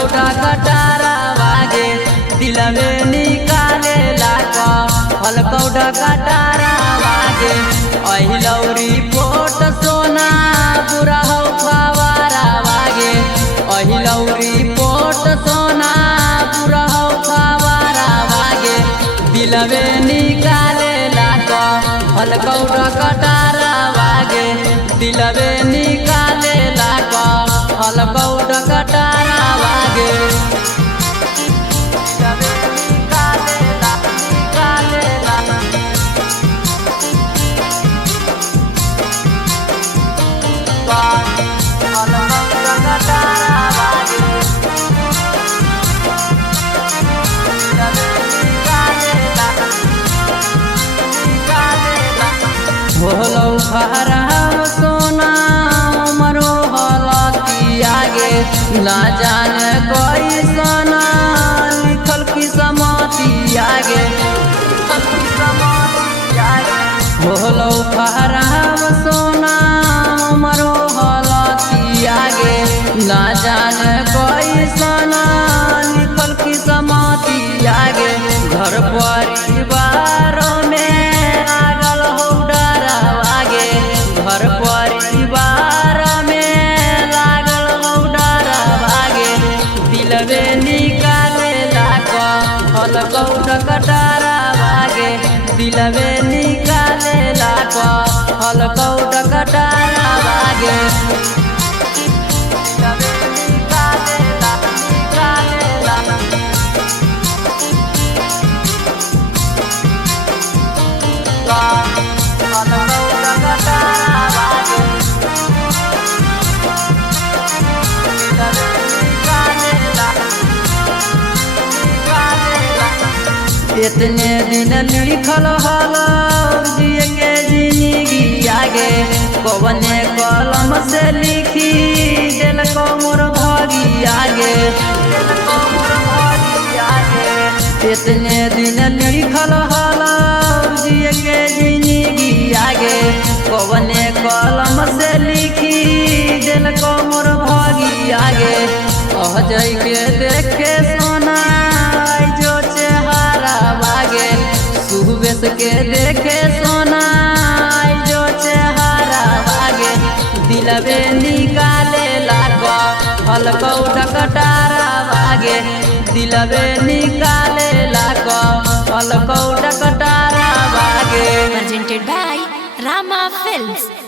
हलकौटा कटारा वागे दिलवे निकाले लाका हलकौटा कटारा वागे अहिलौरी पोट सोना बुरा हो खवारा वागे अहिलौरी पोट सोना बुरा हो खवारा वागे दिलवे निकाले लाका हलकौटा कटारा वागे दिलवे निकाले लाका हलकौटा कटारा वागे दिलवे निकाले ला हलकौटा कटारा वागे भोलौ खराब सोना मरो हलती आगे ना जाने कोई सोना लिखल की समाती आगे भोलौ खराब सोना मरो हलती आगे ना जाने कोई सोना लिखल की समाती आगे घर परिवार में लागल हो डरा वागे घर परिवार में लागल हो डरा वागे दिलवे निकाले लाका हलकौटा कटारा वागे दिलवे निकाले लाका हलकौटा कटारा वागे दिलवे निकाले ला हलकौटा कटारा वागे इतने दिन लिखल हल जिए के जिंदगी आगे कवने कलम से लिखी दिल को मोर भागी आगे इतने दिन लिखल हल जिए के जिंदगी आगे कवने कलम से लिखी दिल को मोर भागी आगे अजय के देखे सोना जो चेहरा वागे सुबेश के देखे सोना जो चेहरा वागे दिलवे निकाले लाका हलकौटा कटारा वागे दिलवे निकाले लाका हलकौटा कटारा वागे presented by Rama Films।